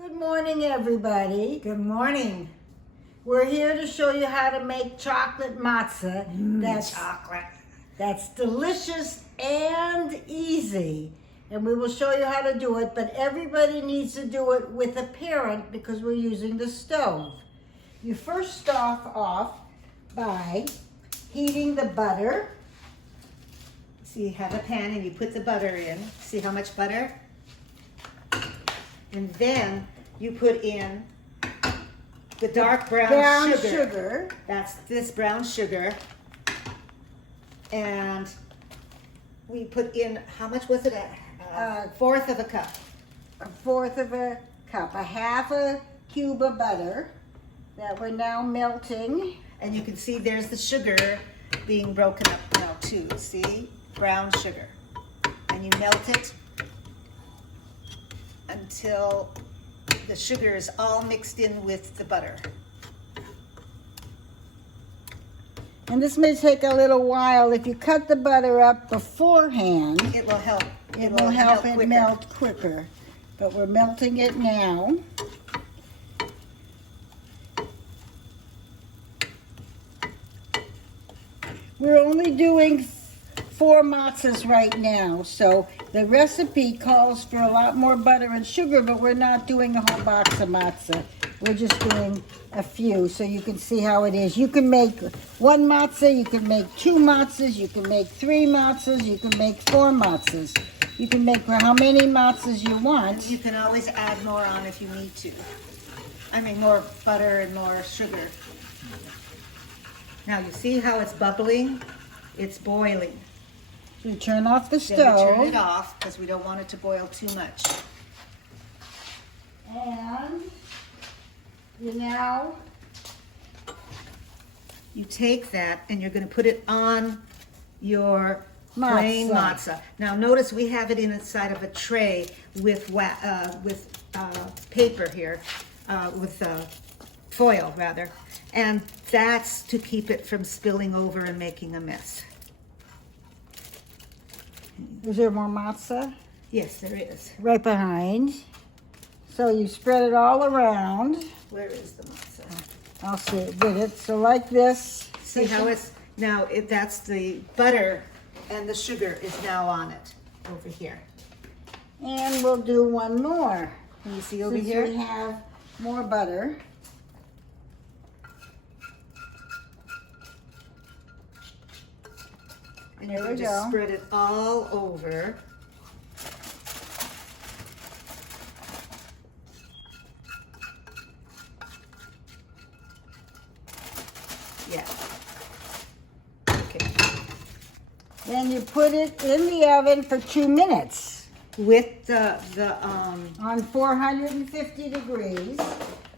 Good morning, everybody. Good morning. We're here to show you how to make chocolate matzah. That's delicious and easy. And we will show you how to do it, but everybody needs to do it with a parent because we're using the stove. You first start off by heating the butter. So you have a pan and you put the butter in. See how much butter? And then you put in the dark brown sugar. That's this brown sugar. And we put in, how much was it? A fourth of a cup. A fourth of a cup. A half a cube of butter that we're now melting. And you can see there's the sugar being broken up now too. See? Brown sugar. And you melt it until the sugar is all mixed in with the butter. And this may take a little while. If you cut the butter up beforehand, it will help. It will help it melt quicker. But we're melting it now. We're only doing 4 matzahs right now, so the recipe calls for a lot more butter and sugar, but we're not doing a whole box of matzah. We're just doing a few, so you can see how it is. You can make 1 matzah, you can make 2 matzahs, you can make 3 matzahs, you can make 4 matzahs. You can make how many matzahs you want. You can always add more on if you need to. I mean, more butter and more sugar. Now, you see how it's bubbling? It's boiling. You turn off the stove. Then we turn it off because we don't want it to boil too much. And you take that and you're going to put it on your plain matzah. Now notice we have it inside of a tray with paper here, with foil rather, and that's to keep it from spilling over and making a mess. Is there more matzah? Yes, there is. Right behind. So you spread it all around. Where is the matzah? I'll see it with it. So like this. See how it's, now that's the butter and the sugar is now on it over here. And we'll do one more. Can you see over here? We have more butter. And you can just spread it all over. Yeah. Okay. Then you put it in the oven for 2 minutes. With on 450 degrees.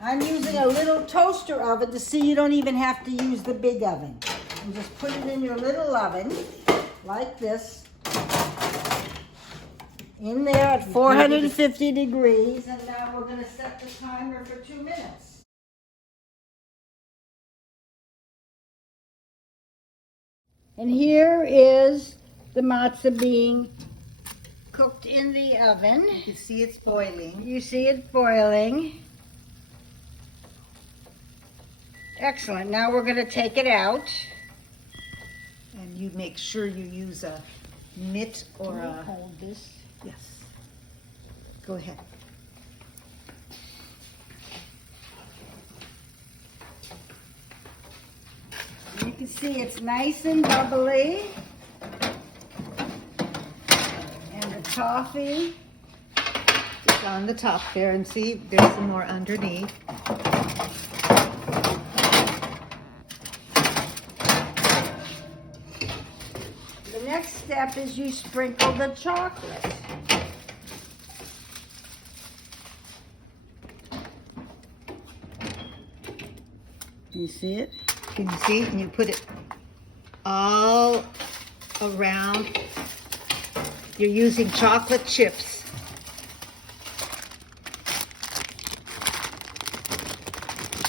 I'm using a little toaster oven to see you don't even have to use the big oven. And just put it in your little oven, like this, in there at 450 degrees, and now we're going to set the timer for 2 minutes. And here is the matzah being cooked in the oven. You can see it's boiling. You see it boiling. Excellent. Now we're going to take it out. And you make sure you use a mitt or a... Hold this. Yes. Go ahead. You can see it's nice and bubbly. And the toffee It's on the top there, and see there's some more underneath. The next step is you sprinkle the chocolate. You see it? Can you see? And you put it all around. You're using chocolate chips.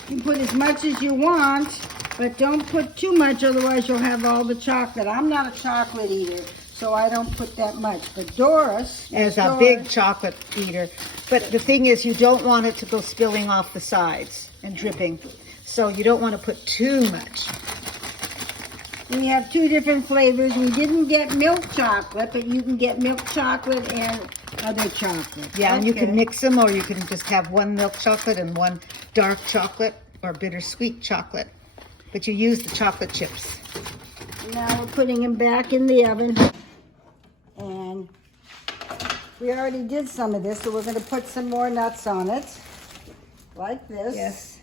You can put as much as you want, but don't put too much, otherwise you'll have all the chocolate. I'm not a chocolate eater, so I don't put that much. But Doris, As a Doris- big chocolate eater. But the thing is, you don't want it to go spilling off the sides and dripping. So you don't want to put too much. We have 2 different flavors. We didn't get milk chocolate, but you can get milk chocolate and other chocolate. Yeah, and you can Okay. mix them, or you can just have one milk chocolate and one dark chocolate or bittersweet chocolate. But you use the chocolate chips. Now we're putting them back in the oven. And we already did some of this, so we're going to put some more nuts on it. Like this. Yes.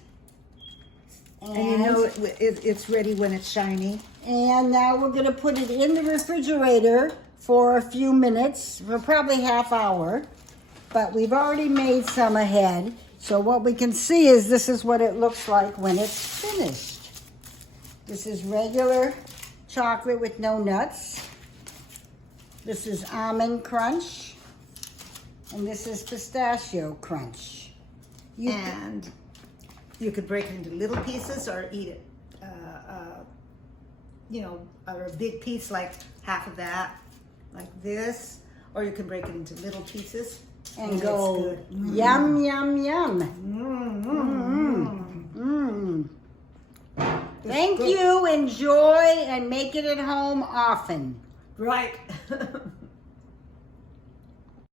And, And you know it's ready when it's shiny. and now we're going to put it in the refrigerator for a few minutes, for probably half hour. But we've already made some ahead. So what we can see is this is what it looks like when it's finished. This is regular chocolate with no nuts. This is almond crunch. And this is pistachio crunch. And you could break it into little pieces or eat it, or a big piece like half of that, like this. Or you can break it into little pieces. And it's go good. yum, yum, yum. Thank good. you. Enjoy and make it at home often. Right.